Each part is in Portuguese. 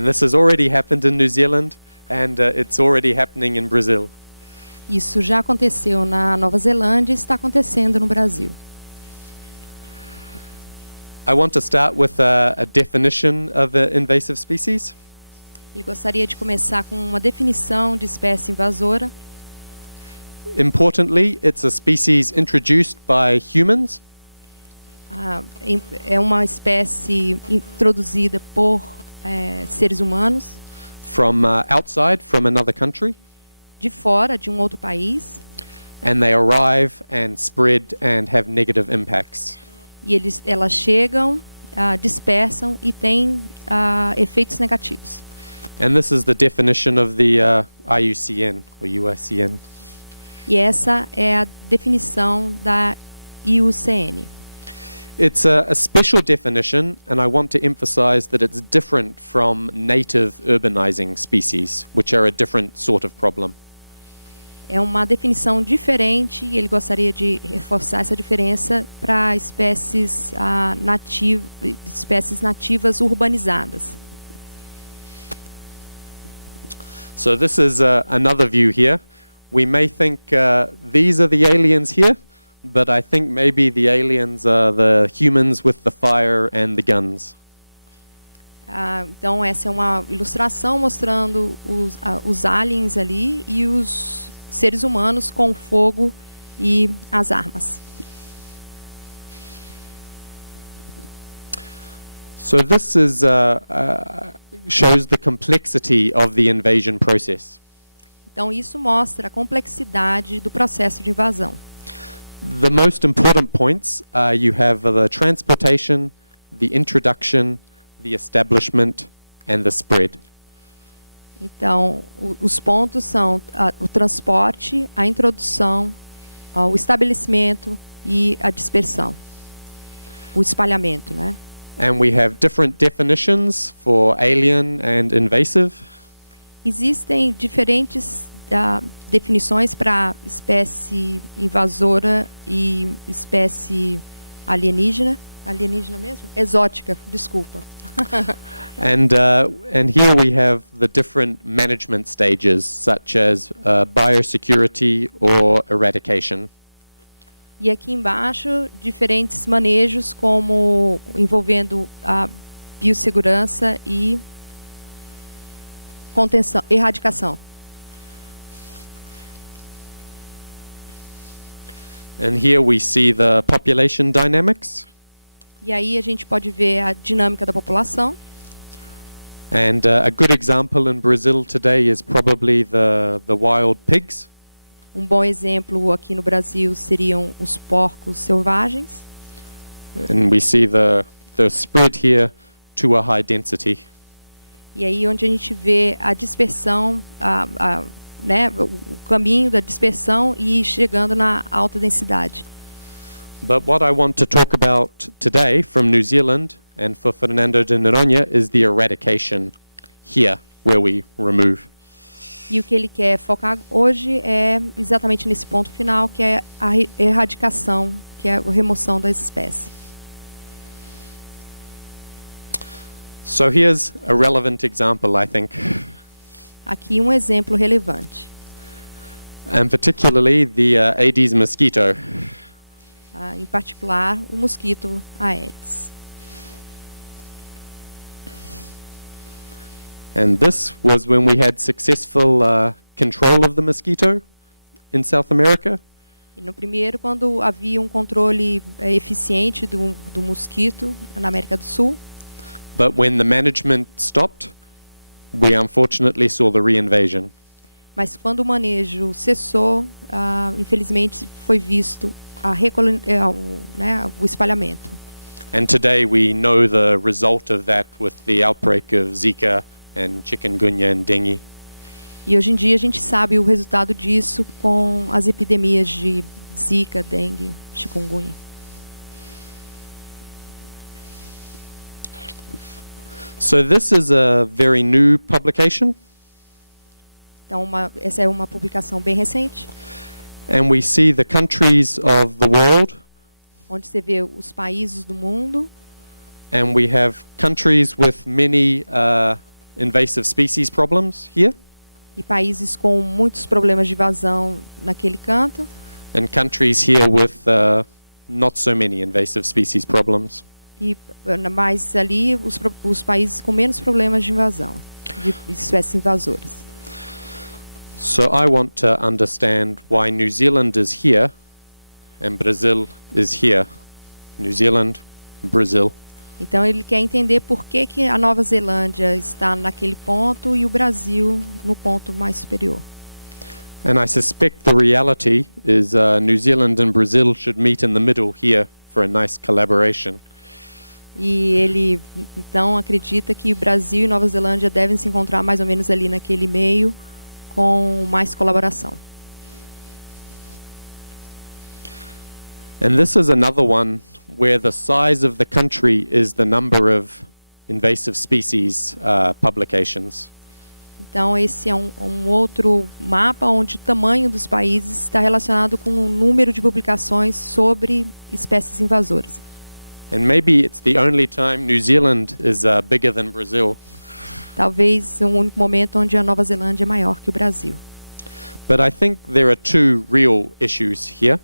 And this has already happened in New Zealand, and it's already happening in Brazil. Isso já aconteceu na Nova Zelândia e está acontecendo no Brasil. I want to start with a definition of an invasive species. Ele gostaria de começar com uma definição de espécie invasora. Importantly, it's a species introduced by humans. É uma espécie introduzida por seres humanos. From outside, from another country. De fora, de um outro país. And they arrive and spread and have negative impacts. E elas chegam, dispersam e têm efeitos negativos. And this is the definition of the IUCN, or UICN. E essa é a definição da IUCN. It's a special definition, and I want to emphasize that it's different from native urbanizing species, which are a different sort of problem. É uma definição diferente e ele gostaria de reforçar essa diferença para espécies nativas urbanizadas. So this is another view here. We may think these are the aliens here, but I think maybe the aliens are the humans with the fire and the guns. Então essa é uma ilustração mostrando os aliens ali e os seres humanos com o fogo e as armas. So this is shows the complexity of the invasion process. Então isso mostra a complexidade do processo de invasão. The most important points you have the transportation, the introduction, the establishment, and the spread. Então, os pontos são o transporte, a introdução, o estabelecimento e a dispersão, o espalhamento, né? And we have different definitions for alien and invasive. Existem diferentes definições para espécie invasora e espécie alienígena. Alienígena mesmo? Exótica, desculpa. And here we have the different management stages, such as biosecurity or eradication. E aqui embaixo, diferentes manejos, como envolvendo a biossegurança e contenção, erradicação. And here we see the population dynamics. E aí a gente pode ver a dinâmica da população. And a good example in Brazil today is probably the wild pigs. Um bom exemplo aqui no Brasil seriam os porcos selvagens. And we see the spread here to a high density. E aí onde a gente vê a dispersão, né, o caminho da dispersão e chegando na alta densidade. But what I want to talk about today from New Zealand and for Fernando de Noronha is the eradication here, where we remove. E o que ele quer focar hoje é exatamente nesse ponto final, que é a erradicação, que é a remoção da espécie. So here's a relevant example, I think. Aqui um exemplo relevante. And particularly the Aedes mosquito. Em particular, o mosquito Aedes. And this was when we had successful control of the mosquito in South America. E no primeiro, quando havia um controle eficiente do mosquito na América do Sul. But when the management stopped, we unfortunately saw the reinvasion. Mas quando o manejo cessou, infelizmente foi visto o espalhamento. And today we know the result of that with the outbreak of Zika and chikungunya and dengue. E hoje em dia a gente sabe o resultado disso com as epidemias de Zika, dengue, chikungunya. So this is a very new publication. Então essa é uma publicação bem recente. And we see the countries of the world. Onde você vê os países do mundo. And we have countries with many invasive species problems here, e países com muitos problemas de invasão naquele canto, and countries here with not so many invasive species problems. e mais ali os países com menos problemas de invasão, de espécies invasoras. So I want to understand why New Zealand is here and Brazil is here. New Zealand, Brazil. Então ele quer entender por que a Nova Zelândia está naquele ponto e o Brasil no ponto mais superior. And I suspect the reality is New Zealand and Brazil should meet in the middle here for a nice collaboration. E ele então acredita que o Brasil e Nova Zelândia devem se encontrar mais ou menos ali naquele meio, com mais colaboração. And this is another one where the size of the country is the number of invasive species publications. Então esse é um outro mapa onde o tamanho dos países está relacionado com o número de publicações sobre espécies invasoras. And maybe it's the only time New Zealand is bigger than Brazil. Talvez um único momento onde a Nova Zelândia é maior que o Brasil. But I think there are two real issues here.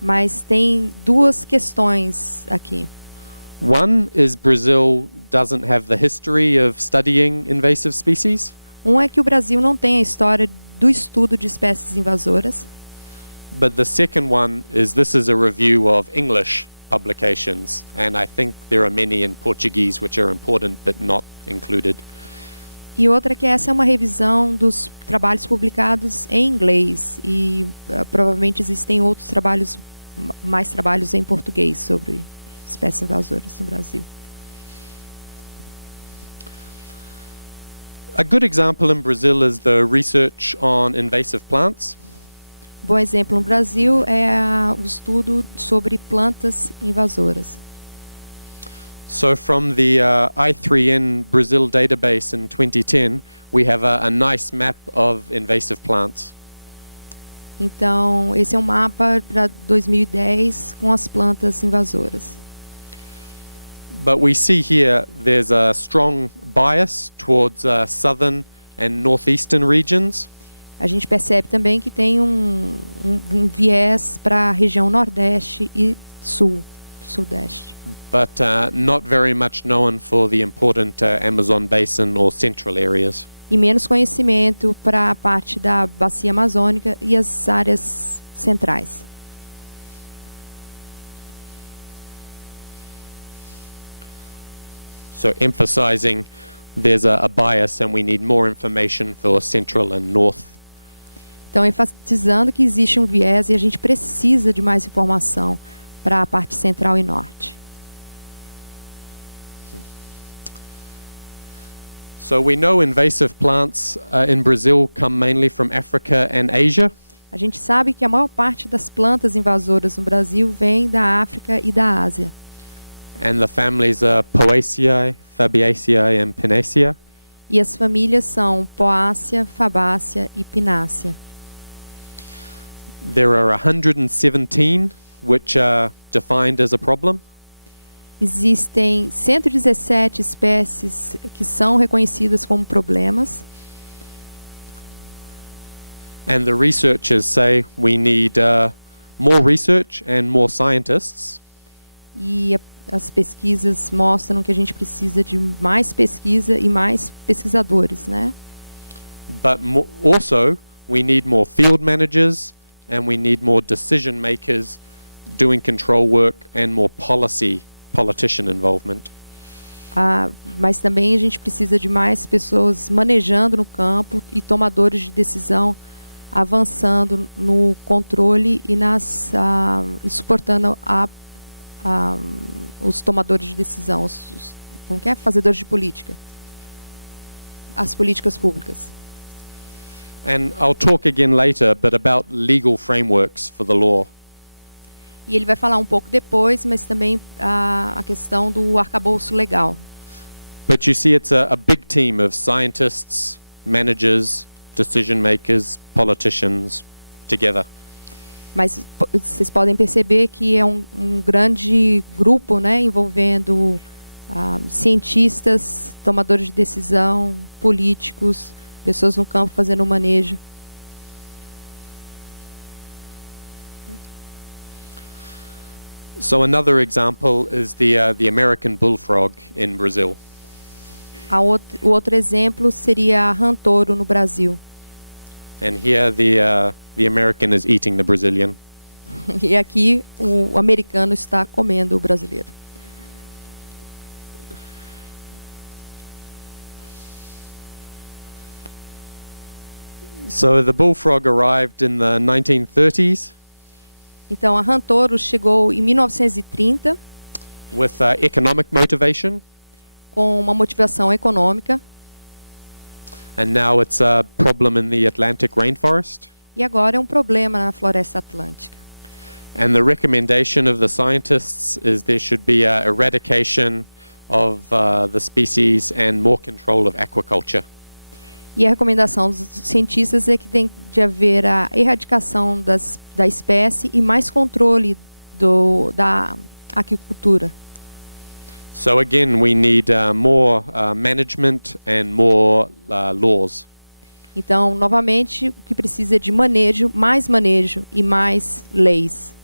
Mas tem duas questões aqui. One is Brazil doesn't have the history of studying invasive species. É que o Brasil não tem a história do estudo de espécies invasoras. But the second one is this is a review of English publications, and I think there are many in Portuguese which are important but not included. E outra que essa é uma revisão dos trabalhos publicados em inglês e provavelmente existem outros trabalhos, mais trabalhos em português sobre espécies invasoras no Brasil. A good example in Brazil is the research on invasive plants. Bom exemplo no Brasil é o estudo sobre plantas invasoras. So from the I3N Brazil database in 2010, we have a nice map of invasive plants. Então, esse é um mapa para 2010 com as plantas invasoras. But we see here there's a strong bias towards southern and northeastern regions. A gente percebe também que tem um viés para a região nordeste e sudeste. But not very much known for the important Amazon basin or central areas. E menos conhecimento para a parte da bacia amazônica e as áreas centrais. So emphasizing there's a bias and we need more information for central and north. Então, enfatizando que existe um viés e a gente precisa de mais informação para a parte central e norte. So we know invasive plants in Brazil come mainly from Africa and Asia. A gente sabe que a maior parte das plantas invasoras no Brasil vem da África e da Ásia. And the families are Poaceae, Fabaceae and Pinaceae. E as famílias são Poácea, Fabácea e Pinácea. There are 117 which are defined as a problem. Existem 117 espécies que são reconhecidas como problemas. And the researchers say we need more research and more scientists. E as pesquisas mostram que a gente precisa de mais pesquisa e mais pesquisadores, né? But also we need more field managers and we need more decision makers doing control work and more politician involvement. Mas também a gente precisa de mais pessoas manejando no campo e tomadores de decisão avançando no controle e e suportando os tomadores de decisão, como que é? Fazedores de política, as políticas públicas. And I'll talk again later, but about legal frameworks for the law. E ele vai falar um pouco depois, mas também a questão do arcabouço legal. But you see, it's a big team of scientists, managers, decision makers, politicians together. Mas vocês podem perceber que é um grande grupo, né, envolvendo cientistas, tomadores de decisão, políticos, pessoas no campo fazendo o manejo. So another example is the American bullfrog in Brazil. O outro exemplo seria a rã-touro no Brasil. And here the American is eating the Brazilian. E aqui o americano está comendo o brasileiro. So the bullfrog arrived in the 1930s Então a rã-touro chegou em 1930 with economic motivation, com uma motivação econômica and now it's a problem in the Atlantic rainforest. e agora é um problema na floresta atlântica. And the recommendation of the scientists is there should be a eradication of the species and more control of aquaculture. E a recomendação dos cientistas é que tem de haver a erradicação da espécie e mais controle da aquicultura. So again, we need more management and more laws. Então, novamente, o que precisa é de manejo e mais leis.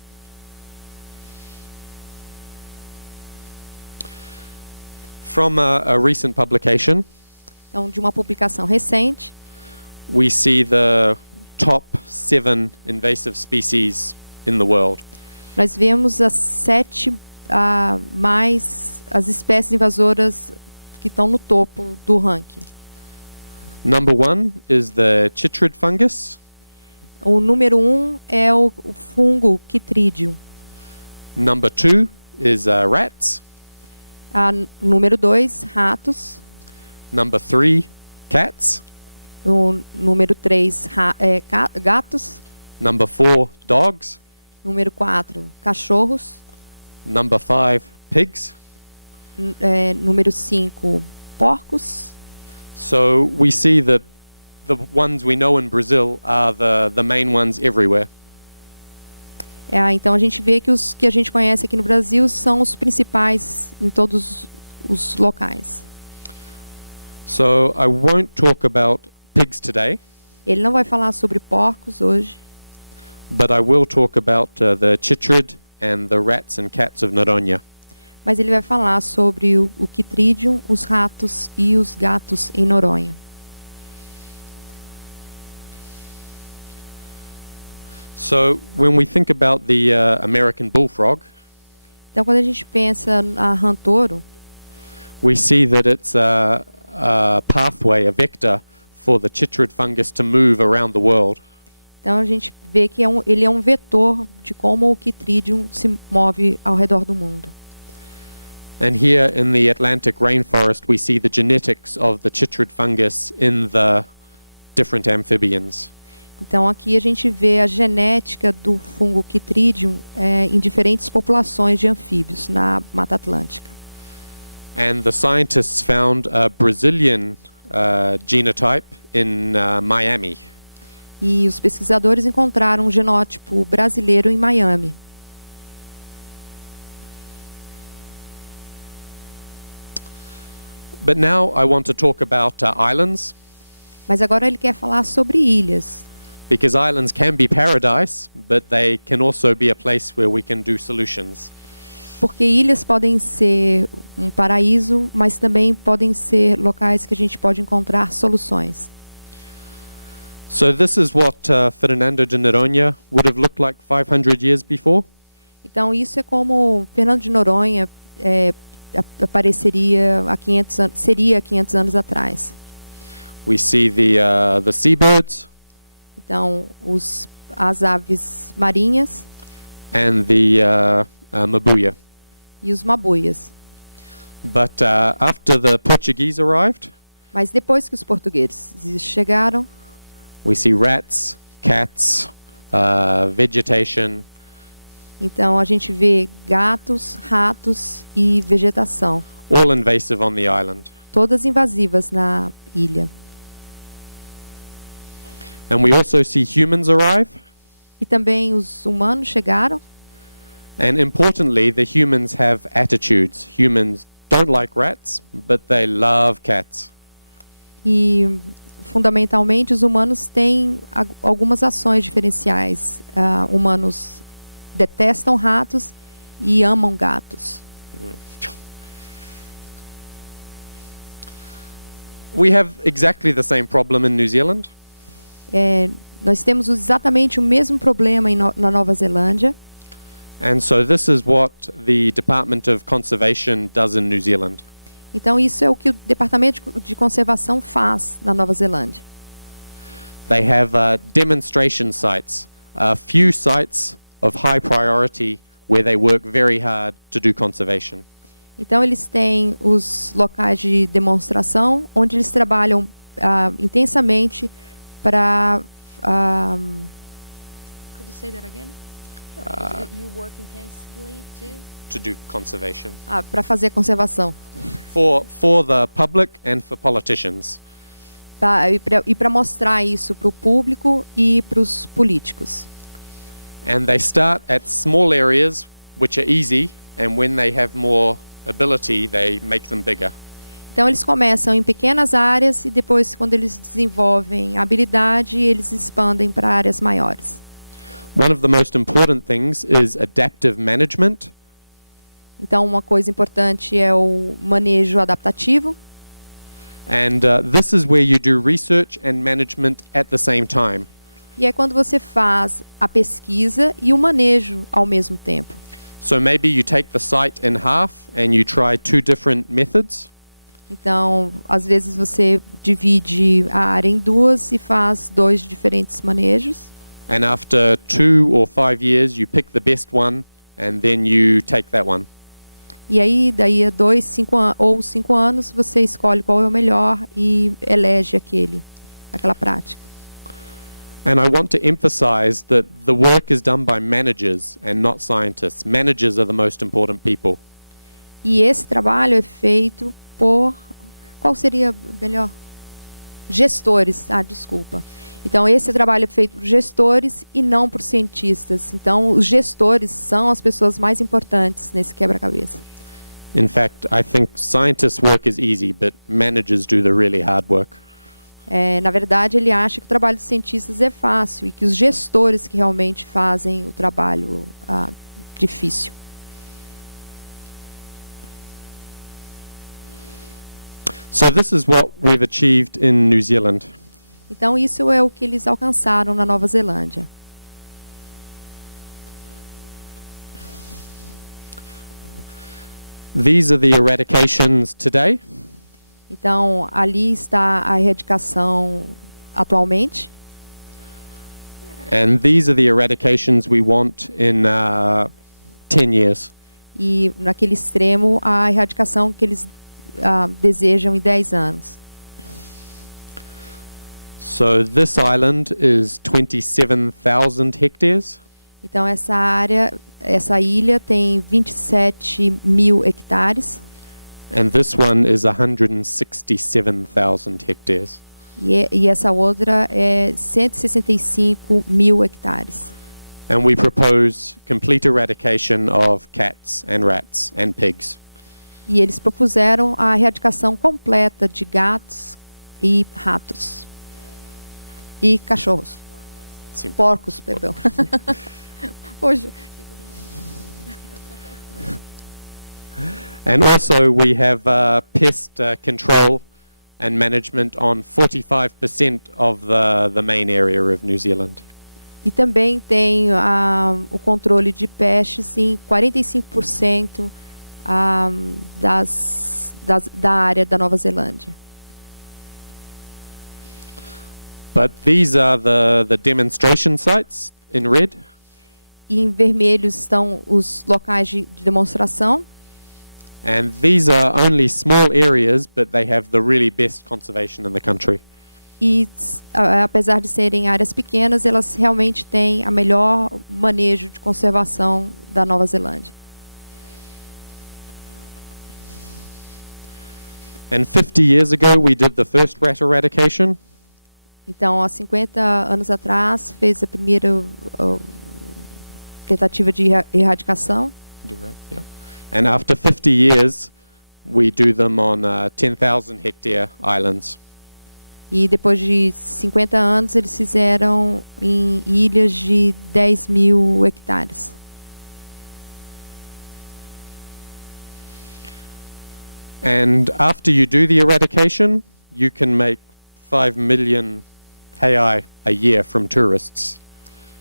From a recent publication, Então, de uma publicação recente, we see the top 7 invasive species in the world. nós vemos as espécies invasoras que estão no topo do ranking. Number 1 is the chytrid fungus. O número 1 é o fungo Chytridium. Number 2 is rats. Número 2, ratos. Number 3, cats. O número 3, gatos. Number 4, dogs. Número 4, cachorros. Number 5, pigs. Número 5, porcos. So we see that the ones we know in Brazil are the main ones everywhere. Então a gente vê que os que a gente conhece aqui no Brasil são os principais em todos os locais. So I won't talk about pigs today, Ele não vai falar sobre porcos hoje, but I will talk about the chytrid and the rats and cats of Noronha. mas ele vai falar sobre o Chytridium, os ratos e os gatos em Noronha. So when we think about the American bullfrog, Então quando a gente pensa na rã-touro, we see that it's a pathway, a vector for the chytrid fungus to move around the world. então a gente vê que ele é um vetor de como o Chytridium se move ao redor do mundo. And here in the Atlantic rainforest, we see the genetics of the chytrid fungus in the different amphibians. Então aqui a gente vê a genética do fungo Chytridium em diferentes populações de anfíbios na Mata Atlântica. And the scientists found a Brazilian genotype in Miami. E os pesquisadores encontraram um genótipo brasileiro em Miami. But now I want to talk about islands, Mas agora ele quer falar sobre ilhas. because islands can be paradise, but they can also be a place where we can do solutions. Porque ilhas podem ser um paraíso, mas também podem ser locais que a gente pode encontrar soluções. So this is what Fernando de Noronha would have looked like 500 years before. Então isso é como Fernando de Noronha apareceria seria há 500 anos atrás. We see the seabirds Então as aves marinhas and the mabuya. e os mabuias. But after the Portuguese arrived, Mas depois que os portugueses chegaram, we see rats, cats, vegetation, então a gente vê gatos, ratos e vegetação, all invasive on the island. todas invasivas na ilha. And we also see humans arrive. E também os humanos chegaram. And importantly, the humans have attitudes. Humans don't like rats, but they love cats. E, fundamentalmente, os humanos têm algumas ações diferenciais. Humanos detestam ratos e amam gatos. We have exactly the same problem in New Zealand. Nós temos exatamente o mesmo problema na Nova Zelândia. And so this is what the Department of Conservation does in New Zealand. Então, isso é o que o Departamento de Conservação faz na Nova Zelândia. They have demonstration sites, a few sites of high priority where they work very hard to do conservation. Então, eles têm os locais de demonstração, onde eles trabalham intensamente para... Could you say that again? You work intensely To do conservation. para fazer conservação. For the public and for politicians. E para mostrar isso para o público e para os políticos. And they start at small areas which are easy, and when they have more ability, they make them bigger. Então, eles começam em pequenas áreas e depois, quando eles desenvolvem a habilidade, eles expandem para áreas maiores. One of the most important things is adaptive management. Então, uma coisa importante é o manejo adaptativo. And this is where you do research and management at the same time. E é quando você faz a pesquisa e o manejo ao mesmo tempo. So maybe you take the site in half and you try two different methods. Então, às vezes você divide a área em duas e faz dois diferentes manejos. And after 2 or 5 years, you pick the best one and then you take that one. E aí, daí a 2, 5 ou 5 anos, você escolhe qual é o melhor e elege aquela prática. And I want to emphasize that the work is done by managers and not scientists. Managers are the most important people. E esse trabalho é feito por... Qual seria melhor? Gestores. Desculpa. Então, esse trabalho é feito por gestores e não por cientistas. Então, os gestores são as pessoas mais importantes nesse quebra-cabeça. In fact, I think scientists' work is easy, but managers do the really hard work. Na verdade, ele acha que o trabalho dos cientistas é fácil e que os gestores que realmente fazem o trabalho difícil. So this is what we've achieved in New Zealand. Então, isso é o que eles alcançaram na Nova Zelândia. These are the eradications today. Então, ali está a erradicação atualmente. And these are the eradications we want in 10 years. E, naquele extremo, a erradicação que eles desejam em 10 anos. So this island is 27,000 hectares. Então, essa ilha tem 27 mil hectares. And this one is 167,000 hectares. E essa outra é 165 mil hectares. And we propose complete eradication of cats and rats and pigs. E eles propuseram a erradicação completa de gatos e ratos. E cachorros. Sim. Porcos, perdão. Poxa. And also we have pest control and management on 45% of the main area of New Zealand. E também tem o controle de pestes em 45% da área da Nova Zelândia. But these are the demonstration sites in red. E em vermelho estão os locais de demonstração. And these are only small areas, but they have the really best conservation in the country. E apesar de serem áreas pequenas, elas realmente têm a melhor manejo de conservação da Nova Zelândia. And 50 years ago we did the first rat eradication. Então, há 50 anos atrás, fez a primeira tentativa de erradicação. And after 50 years, we do them on 10,000 hectare islands. E depois de 50 anos, eles fizeram em ilhas de 10.000 hectares. And after you do the eradication, you can make 5 million hei a year from tourists.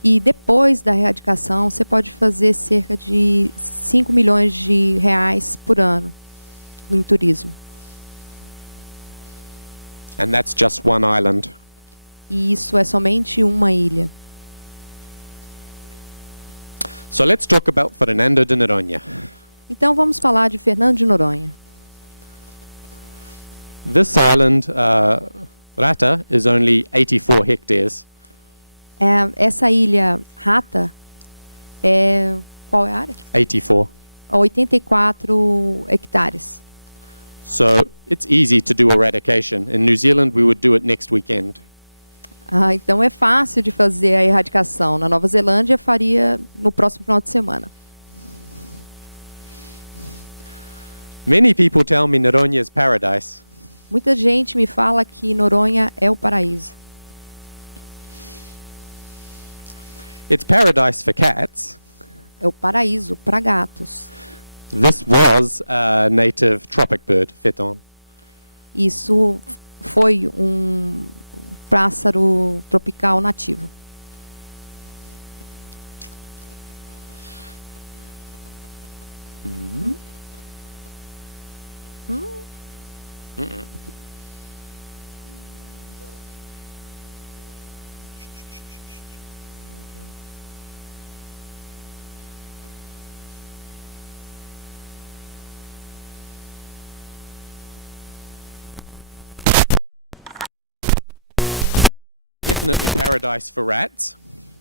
E depois da erradicação, você pode fazer cerca de 5 milhões de reais por ano em turismo. And that's just one island. E isso é somente uma ilha. So let's talk about Fernando de Noronha. Então vamos falar de Fernando de Noronha. This island, Rata, is only 84 hectares. Essa ilha Rata é... Qual é a área? 84. 84 hectares. So it's easy to do eradication. In New Zealand, we would do it next weekend. Então é fácil de fazer a erradicação. Na Nova Zelândia, faria no próximo final de semana. Many people tell me Noronha is paradise. Muita gente me fala que Noronha é o paraíso. It's paradise for cats. É o paraíso para gatos. This was a native tropic bird, Feton. Isso foi um pássaro tropical nativo. Definitely paradise for rats.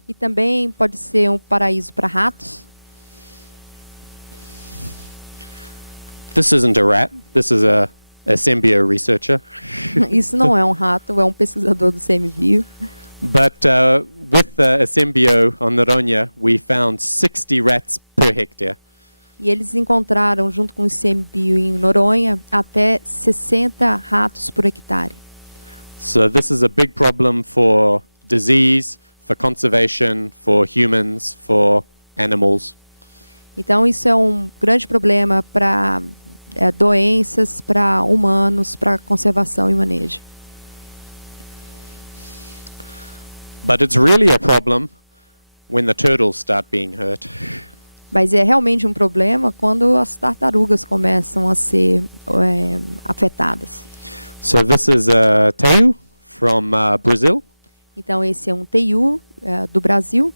E também pode ser um paraíso para ratos. This isn't a rat. This is a ICMBio researcher. Isso não é um rato, é um pesquisador do ICMBio. But with the ICMBio on Noronha, we found 60 rats per hectare. E eles encontraram, junto com o ICMBio em Noronha, até 60 ratos por hectare. So this is a big problem for disease, for conservation, for humans, for animals. Então isso é um grande problema para doenças, para humanos, para conservação e manejo. But it's really a problem when the turtles start being hurt. Mas é realmente um problema quando as tartarugas começam a ser afetadas. So this is a teiu from Brazil. Então esse é um teiu do Brasil.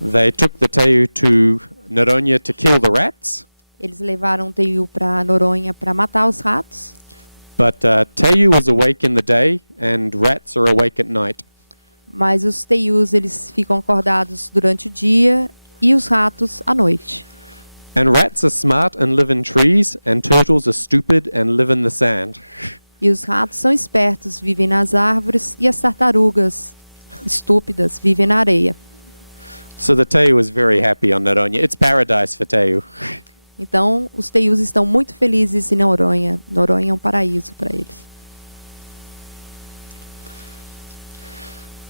They took the teiu to Noronha to kill the rats. Eles levaram o teiu para Noronha para matar os ratos. But teiu is awake in the day and rats are awake at night. Mas os teius eles ficam acordados durante o dia e os ratos à noite. And rats are smart and live in trees, and turtles are stupid and live in the sand. E os ratos são espertos, vivem nas árvores, e as tartarugas estúpidas vivem na areia. So the teiu is very happy on Noronha. It's paradise for teiu. Então, os teius estão muito felizes em Noronha. Noronha é um paraíso para eles.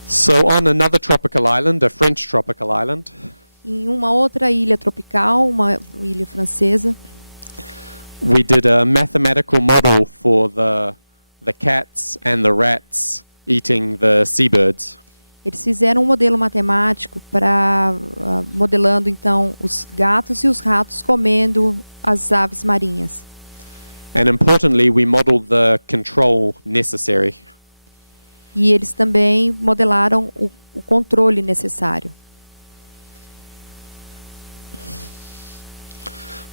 So on another tropical island, a French tropical island, Em uma outra ilha tropical, uma ilha francesa, we did a mathematical model for the cats and the rats eating the seabirds. eles fizeram um modelo matemático para modelando então os gatos e os ratos comendo as aves marinhas. And importantly, we modeled the control necessary. E eles também modelaram o controle necessário.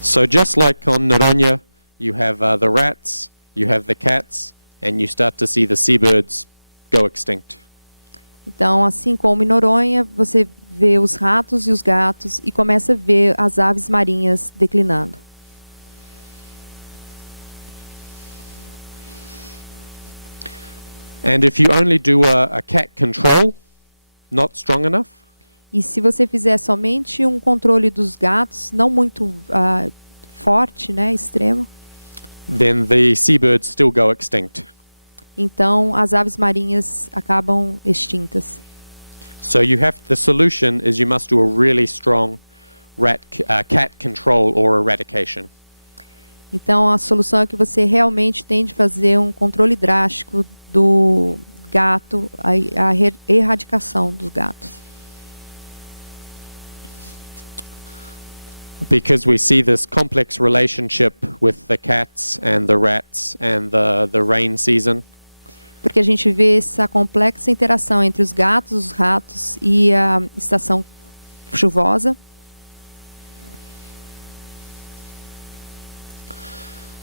So just like on Noronha, you have the rats, you have the cats, and you start to see the seabirds go extinct. Então, assim como em Noronha, você vê os ratos e os gatos e começa a ver as aves marinhas declinando. And if you only do a cat control, not strong enough, E se você fizer somente um controle dos gatos, não muito forte, né, extremo, then the seabirds still go extinct. Então, as aves marinhas acabam extintas. So the solution is you must do a really strong cat control or eradication. Então, a solução é que você realmente tem de fazer um controle drástico do gato, a erradicação dos gatos. Because we see this complex relationship with the cats and the rats and the rain season. Porque a gente vê essa complexa interação entre os gatos, os ratos e a estação chuvosa.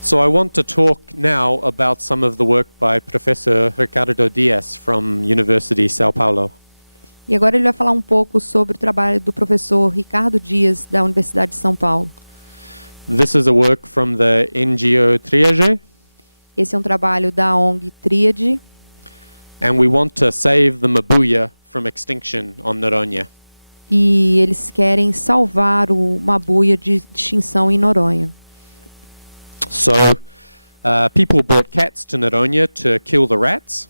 So I want to talk now about some of the work by Professor Ricardo Dias from Universidade de São Paulo. E agora ele vai falar um pouco sobre o trabalho do professor Ricardo Dias, da Universidade de São Paulo. This is a work from the NGO Triage. Esse é um trabalho da ONG Tríade. And we want to save the mabuya from extinction on Noronha. E eles querem salvar o mabuia de extinção em Noronha. So people brought cats to Noronha to kill the rats.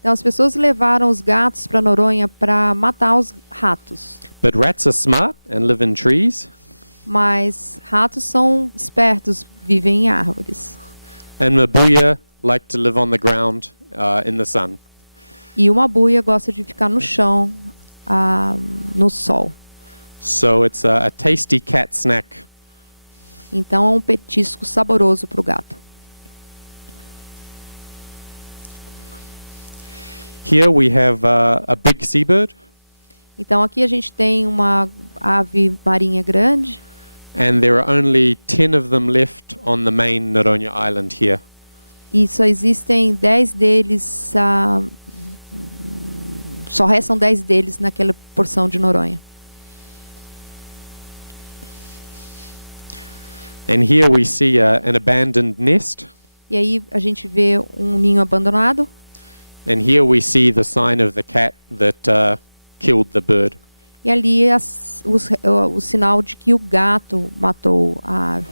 Então as pessoas levaram os gatos para Noronha para matar os ratos. But rats are smart and live in trees. Mas ratos são espertos, vivem em árvores. And mabuya like to live on the ground in the sun. E o mabuia gosta de ficar no chão, no sol. So it's a tasty cat snack. Então é um petisco saboroso para o gato. Here we have a big seabird. Então aqui a gente tem uma ave marinha grande. And there are only 10 of them left on the main Noronha Island here. E só existem 10 deles, só restam 10 deles naquela porção de Noronha. And here we see an abandoned nest. E aí a gente vê um ninho abandonado. And here we see the sign of the cat that killed the bird. E ali o sinal de que o gato matou a ave.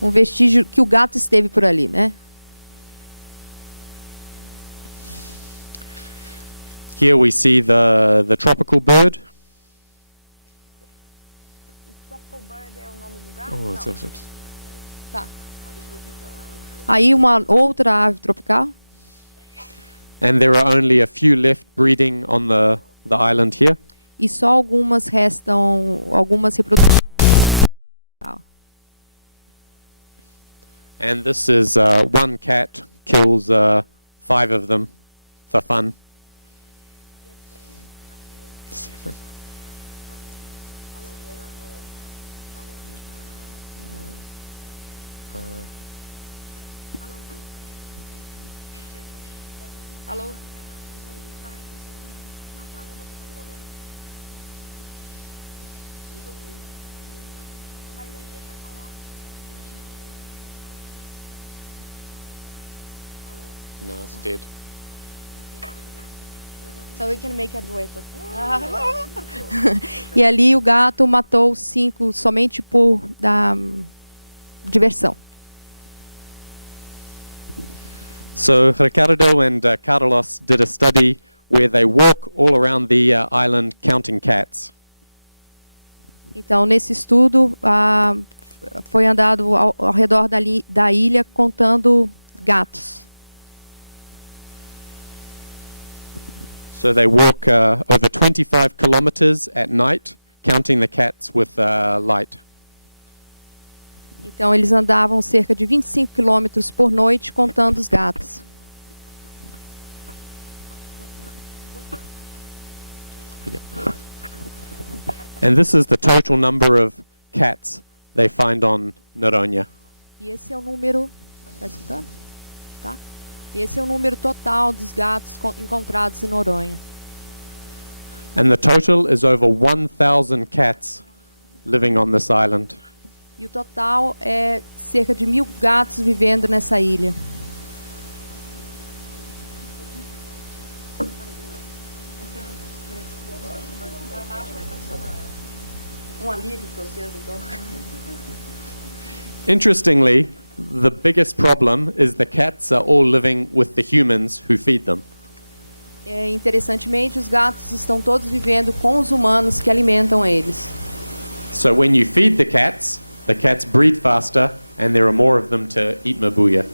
Um vestígio que o gato esteve por ali, né? Here we see the tropical bird. Tropical bird é o nome do gato? Oh, não. Tá. Aí uma outra ave tropical. And there are only a few left breeding on the island here. E só algumas reproduções. And this is one cat kills 5 of them for fun. 7. Alô? No, it's dead. So we can make a dueto. E ali o gato matou 5 somente por diversão. So Ricardo and Carlos did a study where they walk all around the island counting cats. Então, nesse estudo, foi andado ao redor da ilha contando gatos. So they walk over 25 kilometers at night, counting the cats with light. Então, eles andavam cerca de 25 quilômetros por noite contando os gatos. And this is the total number of cats they find on Noronha. E esse é o número... Está escutando? Tá? Esse é o número total dos gatos encontrados em Noronha. And the total is over 1,000 cats living on this island. E o total é cerca de 1.000 gatos vivendo nessa ilha. Um alívio. Interestingly, the biggest problem is the cats are all living with the humans who feed them. Interessantemente, os gatos estão todos vivendo com os humanos que alimentam eles. So when you feed the cats breed faster and there are more of them to eat mabuya.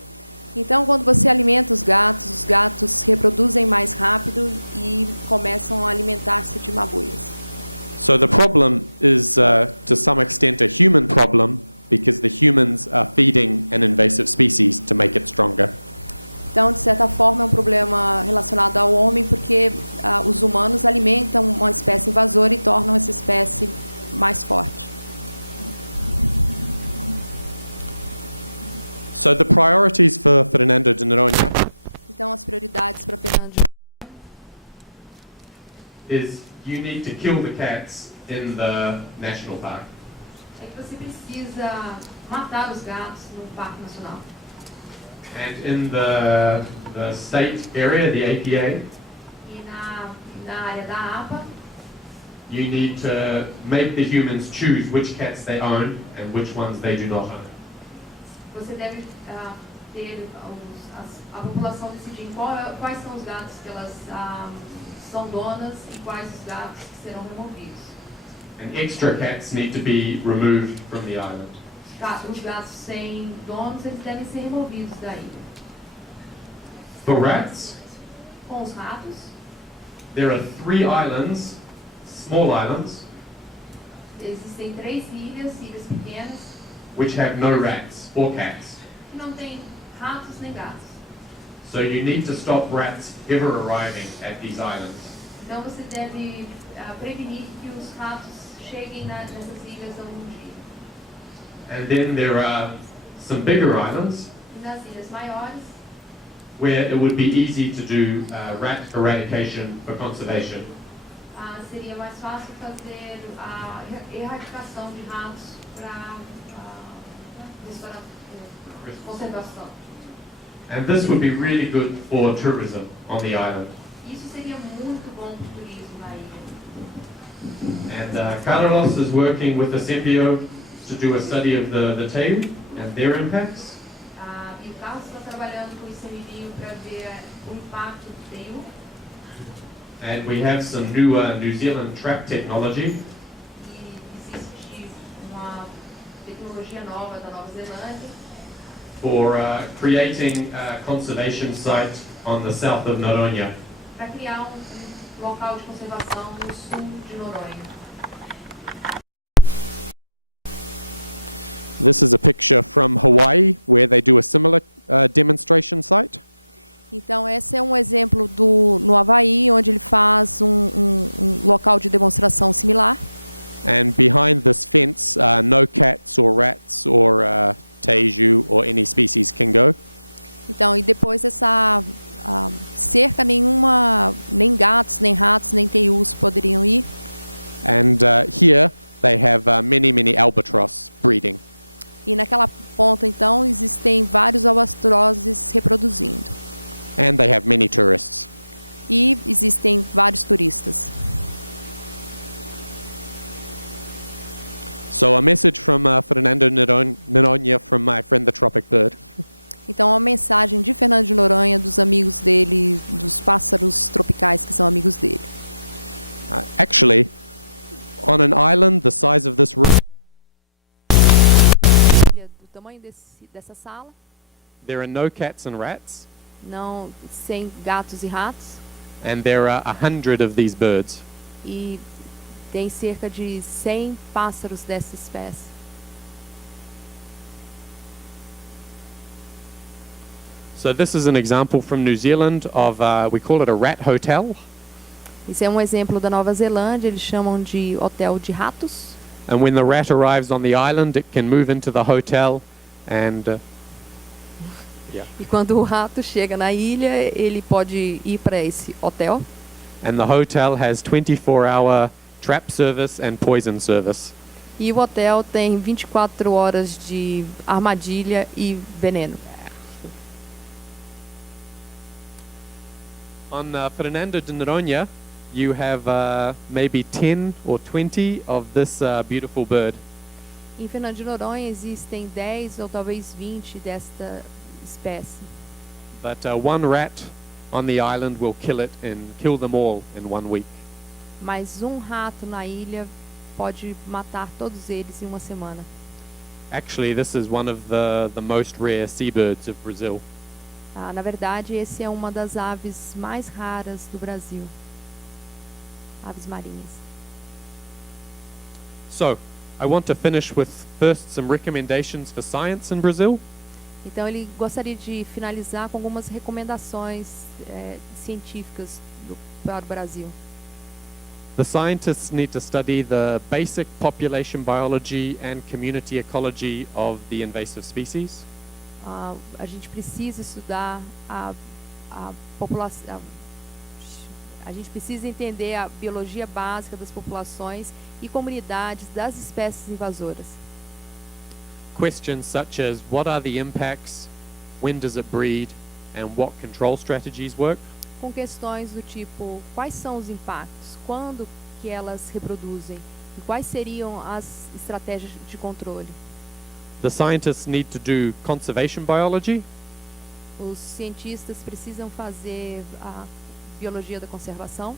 Então, quando você alimenta os gatos reproduzem mais rápido e começam a alimentar-se de mabuias. So the problem is, to some extent, a human problem because the humans are feeding an invasive species to make it stronger. Então, de certa forma, é um problema relacionado ao homem porque os humanos alimentam uma espécie invasora e tornam essa espécie mais forte. So the priorities for Fernando de Noronha Então, as prioridades para Fernando is you need to kill the cats in the national park. é que você precisa matar os gatos no Parque Nacional. And in the state area, the APA, E na área da APA, you need to make the humans choose which cats they own and which ones they do not own. você deve ter a população decidir quais são os gatos que elas são donas e quais os gatos que serão removidos. And extra cats need to be removed from the island. Os gatos sem donos, eles devem ser removidos da ilha. For rats, Com os ratos, there are 3 islands, small islands, existem 3 ilhas pequenas, which have no rats or cats. que não tem ratos nem gatos. So you need to stop rats ever arriving at these islands. Então você deve prevenir que os ratos cheguem nessas ilhas algum dia. And then there are some bigger islands E nas ilhas maiores, where it would be easy to do rat eradication for conservation. seria mais fácil fazer a erradicação de ratos para conservação. And this would be really good for tourism on the island. Isso seria muito bom para o turismo na ilha. And Carlos is working with ICMBio to do a study of the tail and their impacts. E o Carlos está trabalhando com o ICMBio para ver o impacto do tail. And we have some new New Zealand trap technology. E existe uma tecnologia nova da Nova Zelândia For creating a conservation site on the south of Noronha. para criar local de conservação no sul de Noronha. This is a picture from Hawaii where they do a similar demonstration site. Então, esse é um exemplo no Havaí, onde ele faz um local de demonstração similar. And behind this fence, no cats or rats or teiju or any species can go. Então, e depois dessa cerca, nem gatos, nem ratos, nem teius poderiam ir. And here they have many albatross breeding. E naquela ponta, então, existem vários albatrozes reproduzindo. And they have many tourists. E existem vários turistas. So a message from Fernando Noronha from my friend the tropic bird. Então, uma mensagem de Fernando de Noronha, dos amigos dele, dos pássaros tropicais que são amigos dele. Actually, on an island the size of this room, Do tamanho dessa sala, there are no cats and rats, não sem gatos e ratos, and there are 100 of these birds. e tem cerca de 100 pássaros dessa espécie. So this is an example from New Zealand of, we call it a rat hotel. Esse é um exemplo da Nova Zelândia, eles chamam de hotel de ratos. And when the rat arrives on the island, it can move into the hotel and E quando o rato chega na ilha, ele pode ir para esse hotel. and the hotel has 24-hour trap service and poison service. E o hotel tem 24 horas de armadilha e veneno. On Fernando de Noronha, you have maybe 10 or 20 of this beautiful bird. Em Fernando de Noronha existem 10 ou talvez 20 desta espécie. But one rat on the island will kill them all in 1 week. Mas um rato na ilha pode matar todos eles em uma semana. Actually, this is one of the most rare seabirds of Brazil. Na verdade, esse é uma das aves mais raras do Brasil. Aves marinhas. So, I want to finish with first some recommendations for science in Brazil. Então ele gostaria de finalizar com algumas recomendações científicas para o Brasil. The scientists need to study the basic population biology and community ecology of the invasive species. A gente precisa estudar a população. A gente precisa entender a biologia básica das populações e comunidades das espécies invasoras. Questions such as what are the impacts, when does it breed, and what control strategies work. Com questões do tipo, quais são os impactos, quando que elas reproduzem e quais seriam as estratégias de controle. The scientists need to do conservation biology, Os cientistas precisam fazer a biologia da conservação,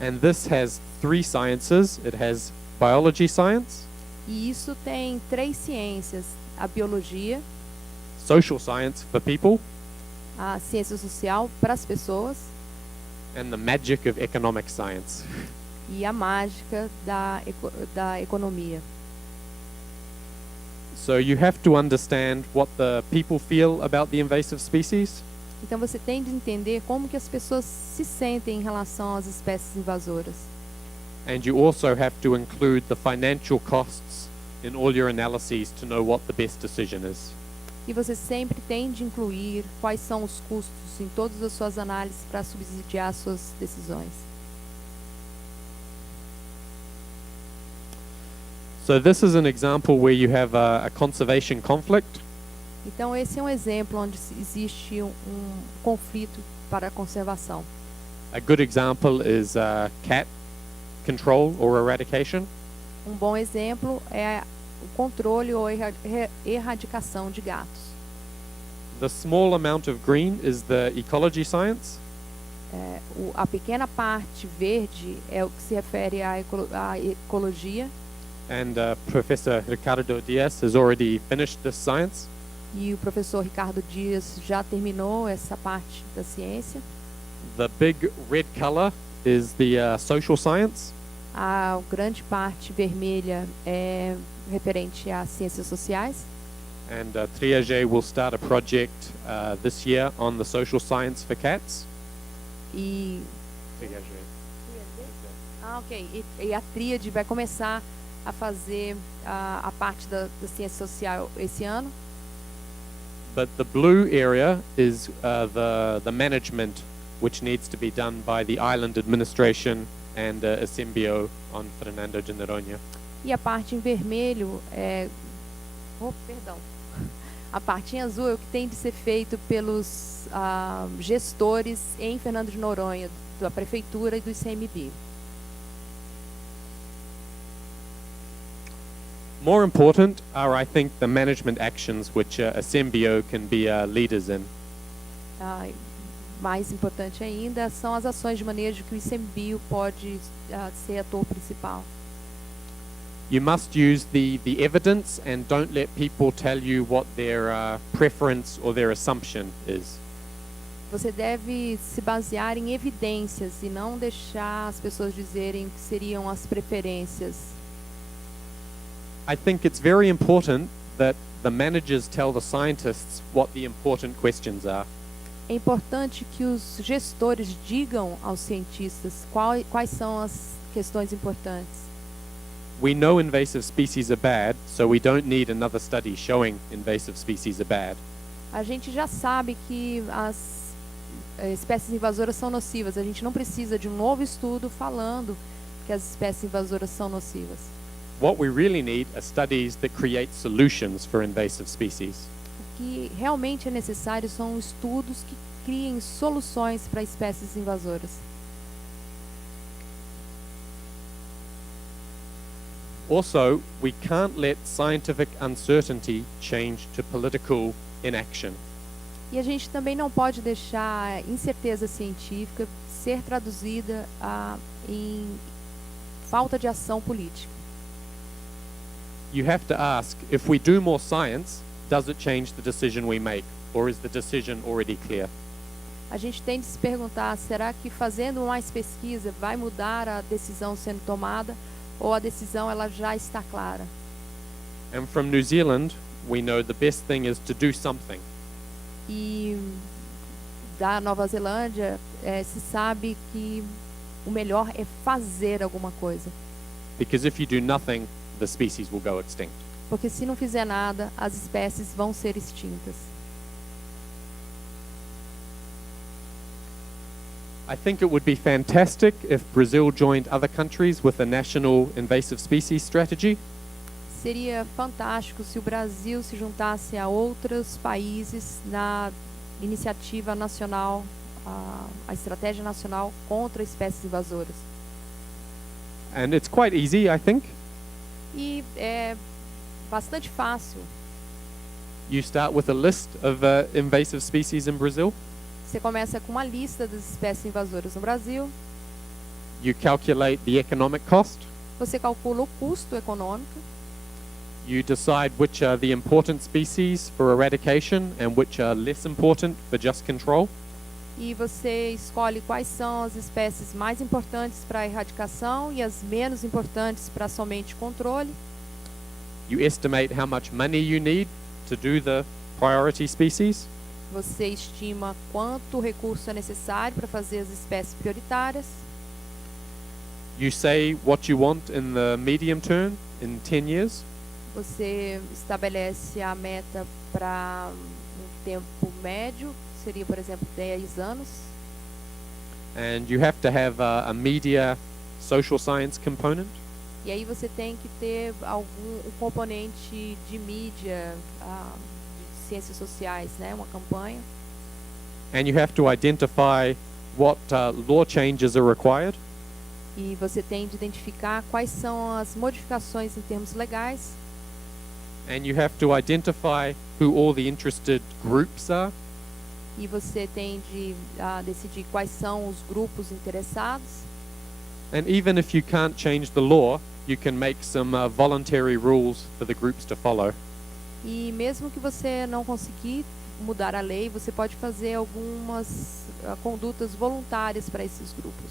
and this has 3 sciences. It has biology science, e isso tem 3 ciências: a biologia, social science for people, a ciência social para as pessoas and the magic of economic science. e a mágica da economia. So you have to understand what the people feel about the invasive species, Então você tem de entender como que as pessoas se sentem em relação às espécies invasoras. and you also have to include the financial costs in all your analyses to know what the best decision is. E você sempre tem de incluir quais são os custos em todas as suas análises para subsidiar suas decisões. So this is an example where you have a conservation conflict. Então esse é um exemplo onde existe um conflito para a conservação. A good example is cat control or eradication. Um bom exemplo é o controle ou erradicação de gatos. The small amount of green is the ecology science. A pequena parte verde é o que se refere à ecologia, And Professor Ricardo Dias has already finished this science. e o professor Ricardo Dias já terminou essa parte da ciência. The big red color is the social science. A grande parte vermelha é referente às ciências sociais. And Triage will start a project this year on the social science for cats. E ok, a tríade vai começar a fazer a parte da ciência social esse ano. But the blue area is the management, which needs to be done by the island administration and ICMBio on Fernando de Noronha. E a parte em vermelho perdão. A parte em azul é o que tem de ser feito pelos gestores em Fernando de Noronha, da prefeitura e do ICMBio. More important are, I think, the management actions which ICMBio can be leaders in. Mais importante ainda são as ações de manejo que o ICMBio pode ser ator principal. You must use the evidence and don't let people tell you what their preference or their assumption is. Você deve se basear em evidências e não deixar as pessoas dizerem que seriam as preferências. I think it's very important that the managers tell the scientists what the important questions are. É importante que os gestores digam aos cientistas quais são as questões importantes. We know invasive species are bad, so we don't need another study showing invasive species are bad. A gente já sabe que as espécies invasoras são nocivas. A gente não precisa de um novo estudo falando que as espécies invasoras são nocivas. What we really need are studies that create solutions for invasive species. O que realmente é necessário são estudos que criem soluções para espécies invasoras. Also, we can't let scientific uncertainty change to political inaction. E a gente também não pode deixar a incerteza científica ser traduzida em falta de ação política. You have to ask, if we do more science, does it change the decision we make, or is the decision already clear? A gente tem de se perguntar, será que fazendo mais pesquisa vai mudar a decisão sendo tomada, ou a decisão ela já está clara? And from New Zealand, we know the best thing is to do something. E da Nova Zelândia, se sabe que o melhor é fazer alguma coisa. Because if you do nothing, the species will go extinct. Porque se não fizer nada, as espécies vão ser extintas. I think it would be fantastic if Brazil joined other countries with a national invasive species strategy. Seria fantástico se o Brasil se juntasse a outros países na iniciativa nacional, a estratégia nacional contra espécies invasoras. And it's quite easy, I think. E é bastante fácil. You start with a list of invasive species in Brazil. Você começa com uma lista das espécies invasoras no Brasil. You calculate the economic cost. Você calcula o custo econômico. You decide which are the important species for eradication and which are less important for just control. E você escolhe quais são as espécies mais importantes para a erradicação e as menos importantes para somente controle. You estimate how much money you need to do the priority species. Você estima quanto recurso é necessário para fazer as espécies prioritárias. You say what you want in the medium term in 10 years. Você estabelece a meta para um tempo médio, seria, por exemplo, 10 anos. And you have to have a media social science component. E aí você tem que ter um componente de mídia, de ciências sociais, né? Uma campanha. And you have to identify what law changes are required. E você tem de identificar quais são as modificações em termos legais. And you have to identify who all the interested groups are. E você tem de decidir quais são os grupos interessados. And even if you can't change the law, you can make some voluntary rules for the groups to follow. E mesmo que você não conseguir mudar a lei, você pode fazer algumas condutas voluntárias para esses grupos.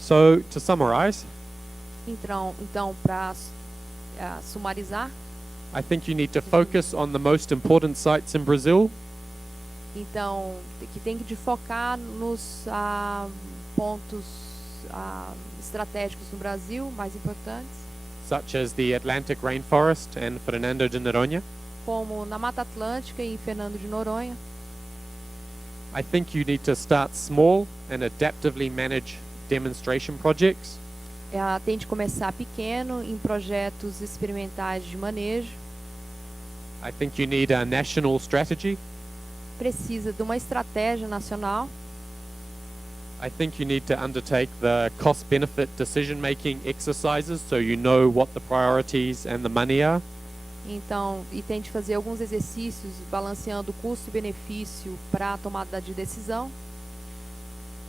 So, to summarize, Então para sumarizar, I think you need to focus on the most important sites in Brazil. então que tem que focar nos pontos estratégicos no Brasil mais importantes, Such as the Atlantic rainforest and Fernando de Noronha. como na Mata Atlântica e em Fernando de Noronha. I think you need to start small and adaptively manage demonstration projects. Tem de começar pequeno em projetos experimentais de manejo. I think you need a national strategy. Precisa de uma estratégia nacional. I think you need to undertake the cost-benefit decision-making exercises so you know what the priorities and the money are. Então, e tem de fazer alguns exercícios balanceando custo e benefício para a tomada de decisão.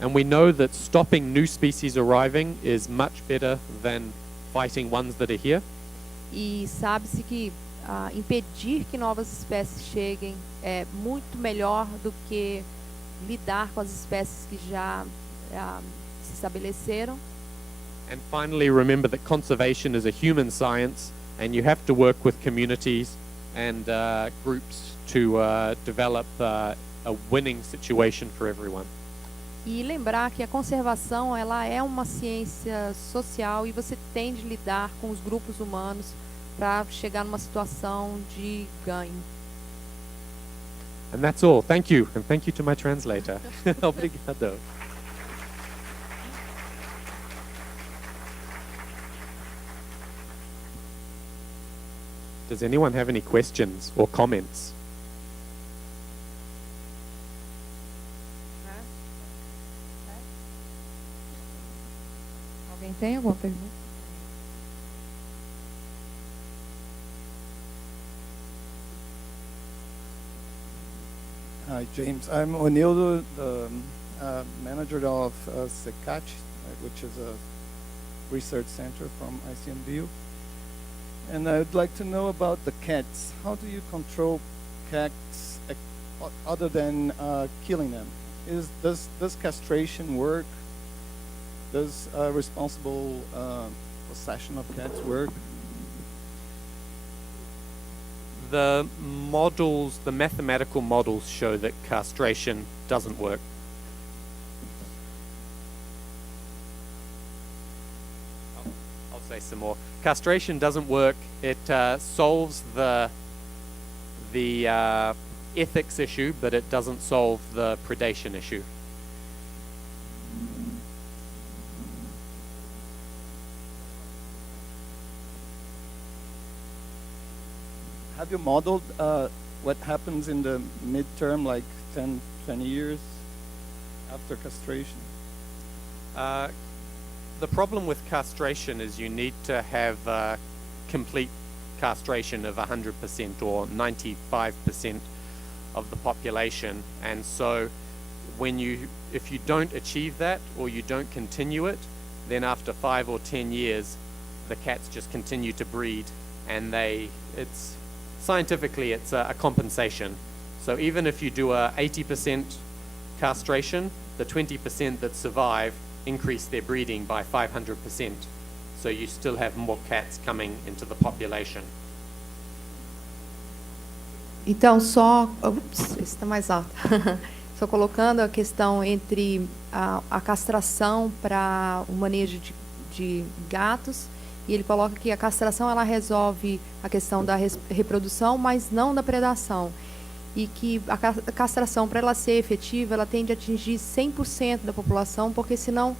And we know that stopping new species arriving is much better than fighting ones that are here. E sabe-se que impedir que novas espécies cheguem é muito melhor do que lidar com as espécies que já se estabeleceram. And finally, remember that conservation is a human science, and you have to work with communities and groups to develop a winning situation for everyone. E lembrar que a conservação ela é uma ciência social e você tem de lidar com os grupos humanos para chegar numa situação de ganho. And that's all. Thank you. And thank you to my translator. Obrigado. Does anyone have any questions or comments? tem alguma pergunta? Hi, James. I'm Onildo, the manager of SECAT, which is a research center from ICMBio. And I would like to know about the cats. How do you control cats other than killing them? Does castration work? Does responsible possession of cats work? The models, the mathematical models show that castration doesn't work. I'll say some more. Castration doesn't work. It solves the ethics issue, but it doesn't solve the predation issue. Have you modeled what happens in the midterm, like 10, 20 years after castration? The problem with castration is you need to have complete castration of 100% or 95% of the population, and so if you don't achieve that or you don't continue it, then after 5 or 10 years the cats just continue to breed, and scientifically it's a compensation. So even if you do a 80% castration, the 20% that survive increase their breeding by 500%. So you still have more cats coming into the population. Então, esse está mais alto. Só colocando a questão entre a castração para o manejo de gatos, e ele coloca que a castração ela resolve a questão da reprodução, mas não da predação. E que a castração, para ela ser efetiva, ela tende a atingir 100% da população, porque senão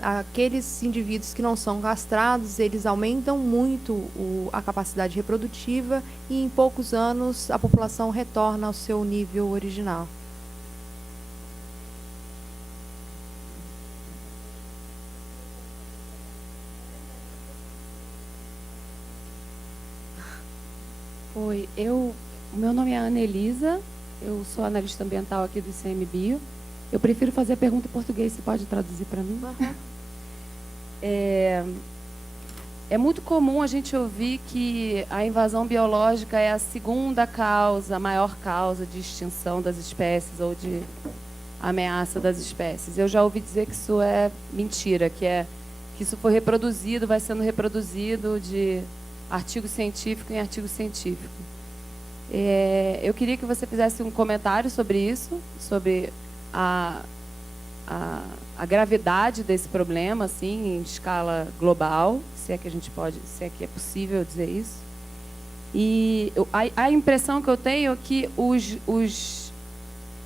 aqueles indivíduos que não são castrados, eles aumentam muito a capacidade reprodutiva e em poucos anos a população retorna ao seu nível original. Oi, meu nome é Ana Elisa, eu sou analista ambiental aqui do ICMBio. Eu prefiro fazer a pergunta em português, você pode traduzir para mim? Uhum. É muito comum a gente ouvir que a invasão biológica é a segunda causa, a maior causa de extinção das espécies ou de ameaça das espécies. Eu já ouvi dizer que isso é mentira, que isso foi reproduzido, vai sendo reproduzido de artigo científico em artigo científico. Eu queria que você fizesse um comentário sobre isso, sobre a gravidade desse problema, assim, em escala global, se é que a gente pode, se é que é possível dizer isso. E a impressão que eu tenho é que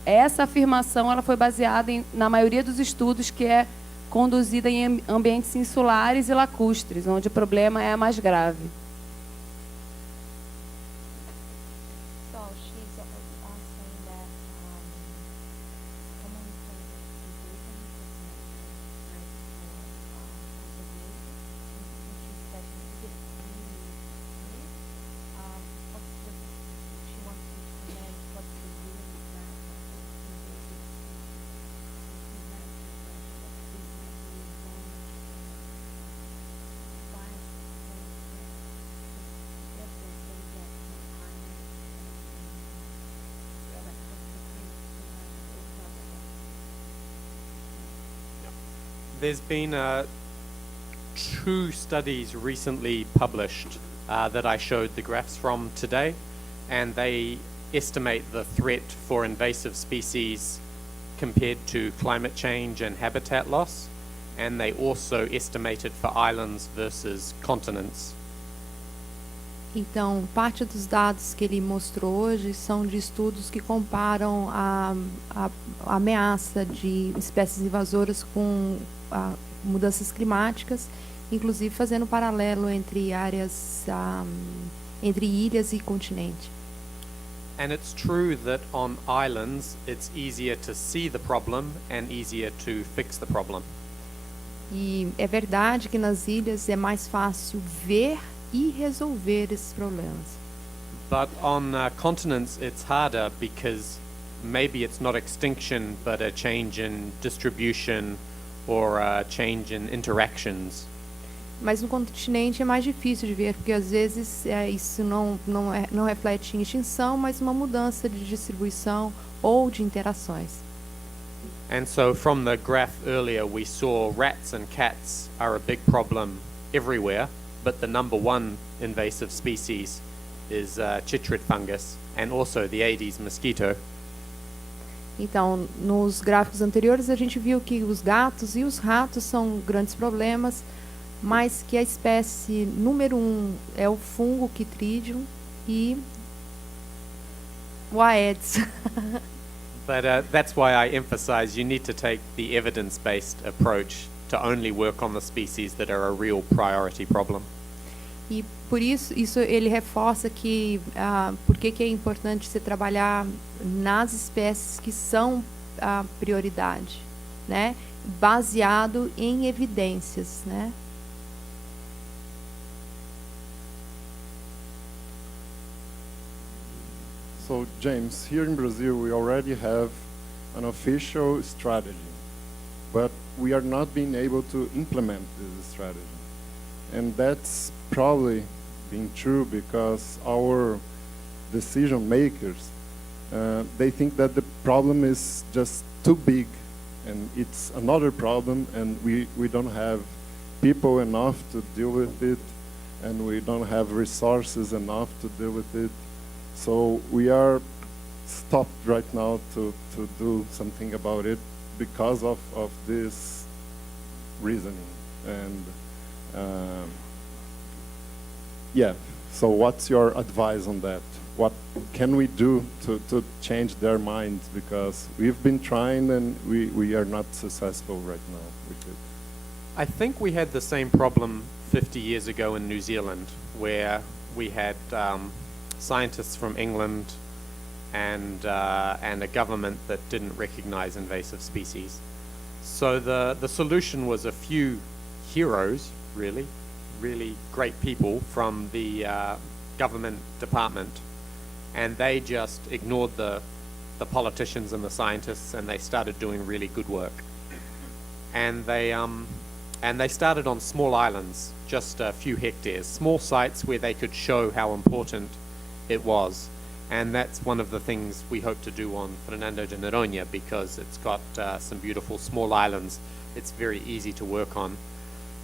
essa afirmação ela foi baseada na maioria dos estudos que é conduzida em ambientes insulares e lacustres, onde o problema é mais grave. There's been 2 studies recently published that I showed the graphs from today, and they estimate the threat for invasive species compared to climate change and habitat loss, and they also estimated for islands versus continents. Então, parte dos dados que ele mostrou hoje são de estudos que comparam a ameaça de espécies invasoras com mudanças climáticas, inclusive fazendo paralelo entre áreas, entre ilhas e continente. And it's true that on islands it's easier to see the problem and easier to fix the problem. E é verdade que nas ilhas é mais fácil ver e resolver esses problemas. But on continents, it's harder because maybe it's not extinction, but a change in distribution or a change in interactions. Mas no continente é mais difícil de ver, porque às vezes isso não reflete em extinção, mas uma mudança de distribuição ou de interações. And so from the graph earlier, we saw rats and cats are a big problem everywhere, but the number one invasive species is chytrid fungus and also the Aedes mosquito. Então, nos gráficos anteriores, a gente viu que os gatos e os ratos são grandes problemas, mas que a espécie número 1 é o fungo Chytridium e o Aedes. But that's why I emphasize you need to take the evidence-based approach to only work on the species that are a real priority problem. E por isso ele reforça que por que é importante se trabalhar nas espécies que são a prioridade, né? Baseado em evidências, né? So James, here in Brazil we already have an official strategy, but we are not being able to implement this strategy. And that's probably being true because our decision makers, they think that the problem is just too big and it's another problem and we don't have people enough to deal with it and we don't have resources enough to deal with it. So we are stopped right now to do something about it because of this reasoning. And yeah, so what's your advice on that? What can we do to change their minds? Because we've been trying and we are not successful right now with it. I think we had the same problem 50 years ago in New Zealand, where we had scientists from England and a government that didn't recognize invasive species. So the solution was a few heroes, really great people from the government department, and they just ignored the politicians and the scientists, and they started doing really good work. And they started on small islands, just a few hectares, small sites where they could show how important it was. And that's one of the things we hope to do on Fernando de Noronha, because it's got some beautiful small islands. It's very easy to work on.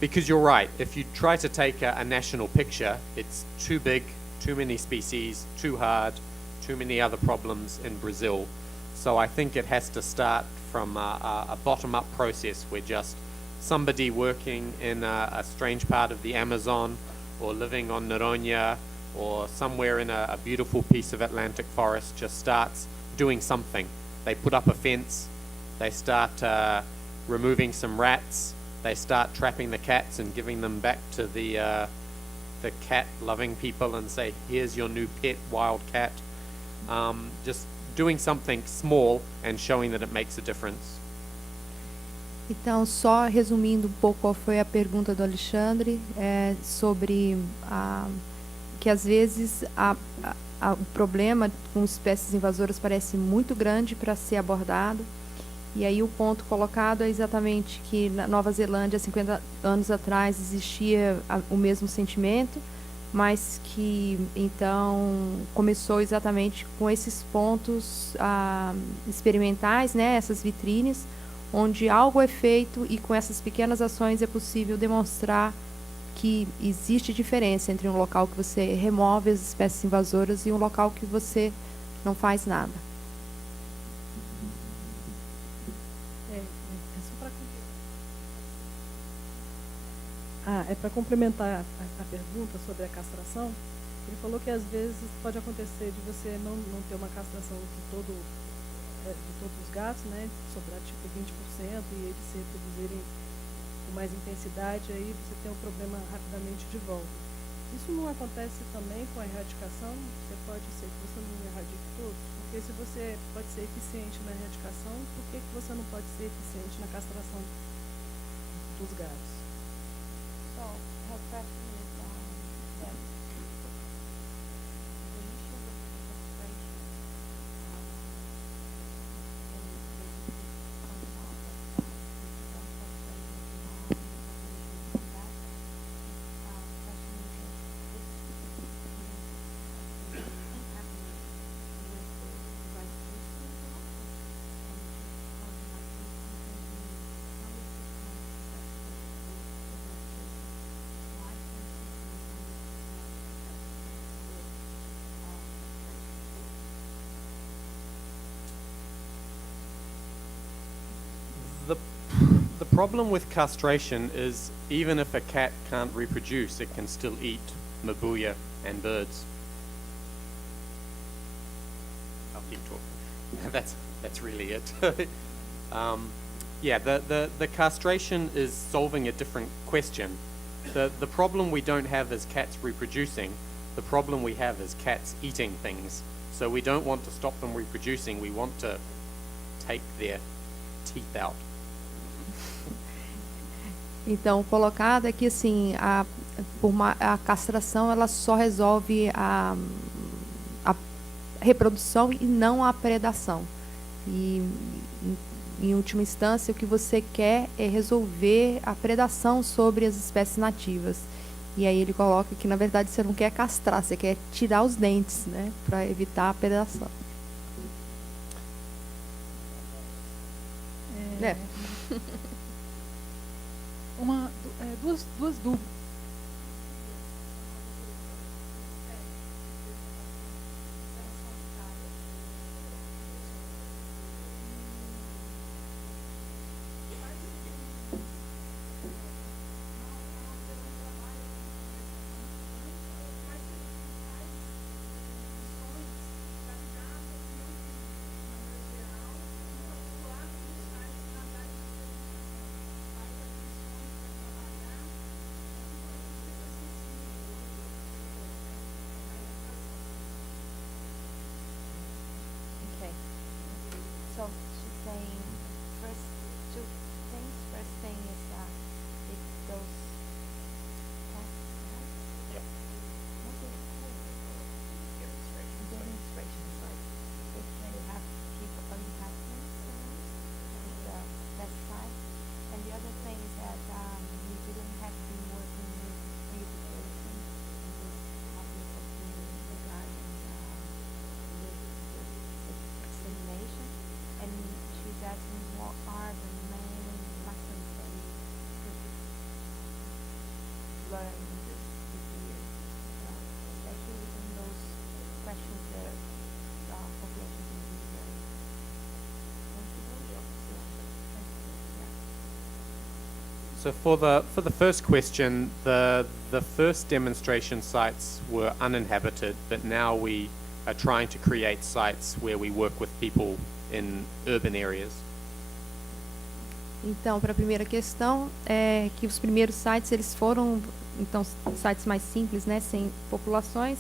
Because you're right, if you try to take a national picture, it's too big, too many species, too hard, too many other problems in Brazil. So I think it has to start from a bottom-up process where just somebody working in a strange part of the Amazon or living on Noronha or somewhere in a beautiful piece of Atlantic forest just starts doing something. They put up a fence, they start removing some rats, they start trapping the cats and giving them back to the cat-loving people and say, here's your new pet, wild cat. Just doing something small and showing that it makes a difference. Então, só resumindo um pouco qual foi a pergunta do Alexandre, sobre que às vezes o problema com espécies invasoras parece muito grande para ser abordado. E aí o ponto colocado é exatamente que na Nova Zelândia, 50 anos atrás, existia o mesmo sentimento, mas que então começou exatamente com esses pontos experimentais, né, essas vitrines, onde algo é feito e com essas pequenas ações é possível demonstrar que existe diferença entre um local que você remove as espécies invasoras e um local que você não faz nada. É para complementar a pergunta sobre a castração. Ele falou que às vezes pode acontecer de você não ter uma castração de todos os gatos, né, sobrar tipo 20% e eles se reproduzirem com mais intensidade, aí você tem um problema rapidamente de volta. Isso não acontece também com a erradicação? Você pode ser que você não erradique todos? Porque se você pode ser eficiente na erradicação, por que você não pode ser eficiente na castração? os gatos. So her question is that the issue of castration and basically pointing out that if you don't castrate the population come back, question is that this is happening with the right species and The problem with castration is even if a cat can't reproduce, it can still eat mabuya and birds. I'll keep talking. That's really it. Yeah, the castration is solving a different question. The problem we don't have is cats reproducing. The problem we have is cats eating things. So we don't want to stop them reproducing. We want to take their teeth out. Então, colocado é que assim, a castração ela só resolve a reprodução e não a predação. E, em última instância, o que você quer é resolver a predação sobre as espécies nativas. E aí ele coloca que, na verdade, você não quer castrar, você quer tirar os dentes, né, para evitar a predação. Duas dúvidas. Okay. So she's saying first two things. First thing is it's those cats, right? Yep. What is it called? Demonstrations, right? It's when you have people on the happenings, is the best side. And the other thing is that you didn't have been working with education in this topic of regarding examination, and she's asking what are the main lessons that you could learn this year, especially in those questions that population can be very sensitive. Yeah. So for the first question, the first demonstration sites were uninhabited, but now we are trying to create sites where we work with people in urban areas. Então, para a primeira questão, é que os primeiros sites eles foram então sites mais simples, né, sem populações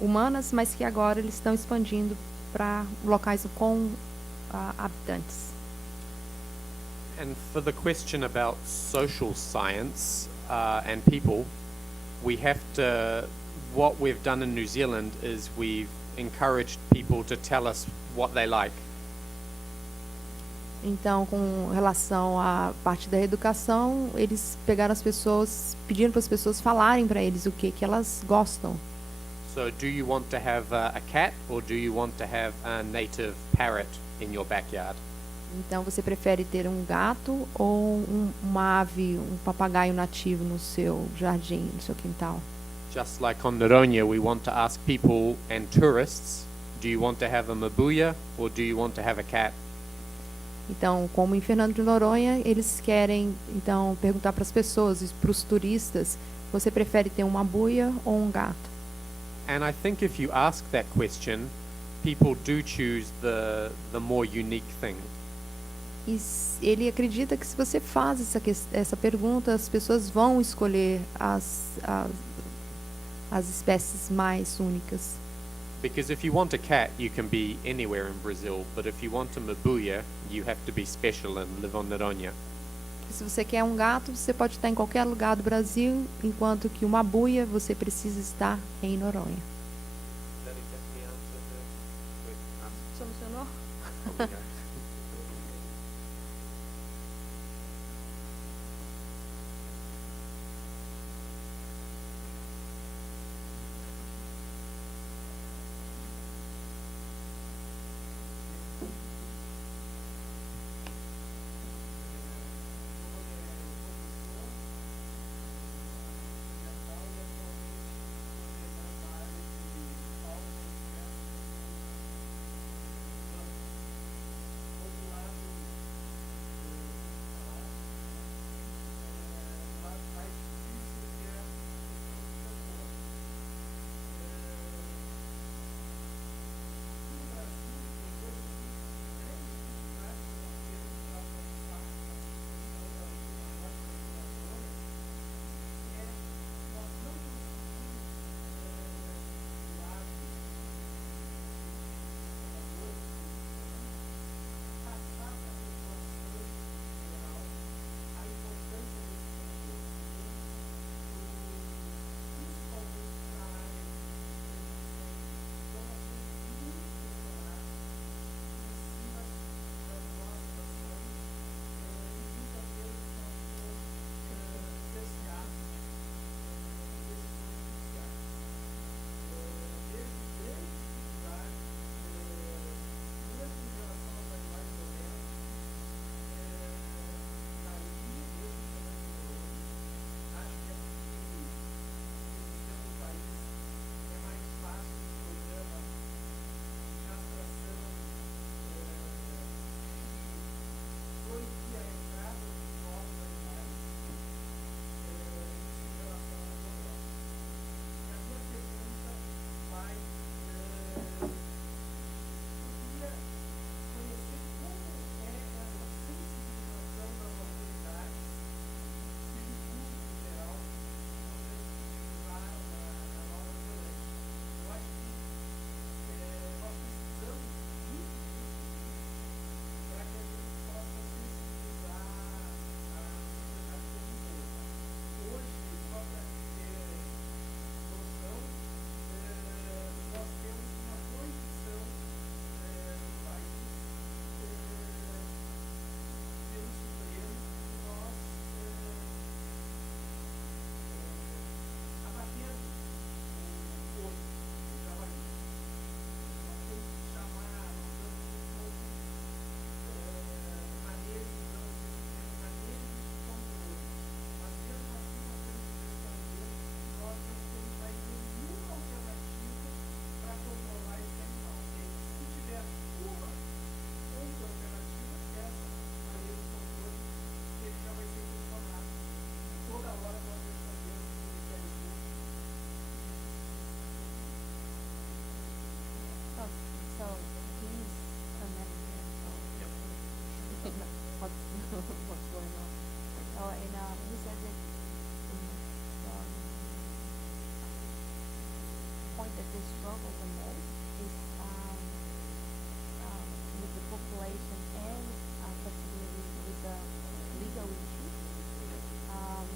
humanas, mas que agora eles estão expandindo para locais com habitantes. And for the question about social science and people, we have to, what we've done in New Zealand is we've encouraged people to tell us what they like. Então, com relação à parte da educação, eles pegaram as pessoas, pediram para as pessoas falarem para eles o que elas gostam. So do you want to have a cat or do you want to have a native parrot in your backyard? Então, você prefere ter um gato ou uma ave, um papagaio nativo no seu jardim, no seu quintal? Just like on Noronha, we want to ask people and tourists, do you want to have a mabuya or do you want to have a cat? Então, como em Fernando de Noronha, eles querem então perguntar para as pessoas, para os turistas, você prefere ter uma buia ou um gato? And I think if you ask that question, people do choose the more unique thing. E ele acredita que se você faz essa pergunta, as pessoas vão escolher as espécies mais únicas. Because if you want a cat, you can be anywhere in Brazil, but if you want a mabuya, you have to be special and live on Noronha. que se você quer um gato, você pode estar em qualquer lugar do Brasil, enquanto que uma buia, você precisa estar em Noronha. Solucionou?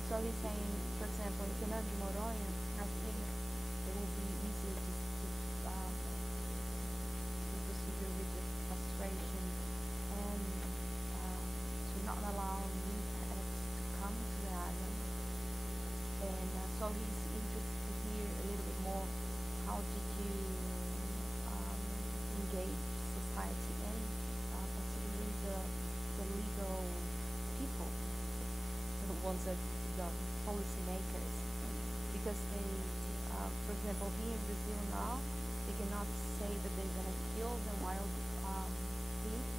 So he's saying, for example, in Zelândia de Noronha, I think it will be easier to procedure with the castration and to not allow new pets to come to the island. And so he's interested to hear a little bit more, how did you engage society and particularly the legal people, the ones that the policymakers, because they, for example, here in Brazil now, they cannot say that they're going to kill the wild pigs,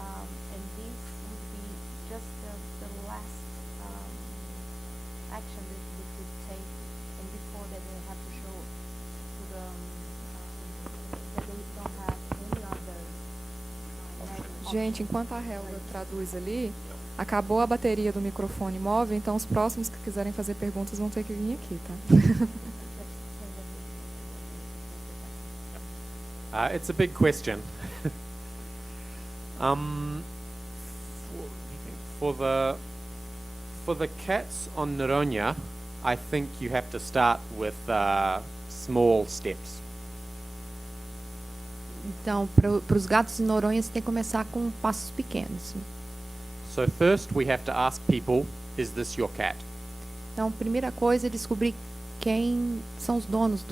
and this would be just the last action that they could take, and before that they have to show to the that they don't have any other measures. Gente, enquanto a Helga traduz ali, acabou a bateria do microfone móvel, então os próximos que quiserem fazer perguntas vão ter que vir aqui, tá? It's a big question. For the cats on Noronha, I think you have to start with small steps. Então, para os gatos de Noronha, você tem que começar com passos pequenos. So first we have to ask people, is this your cat? Então, a primeira coisa é descobrir quem são os donos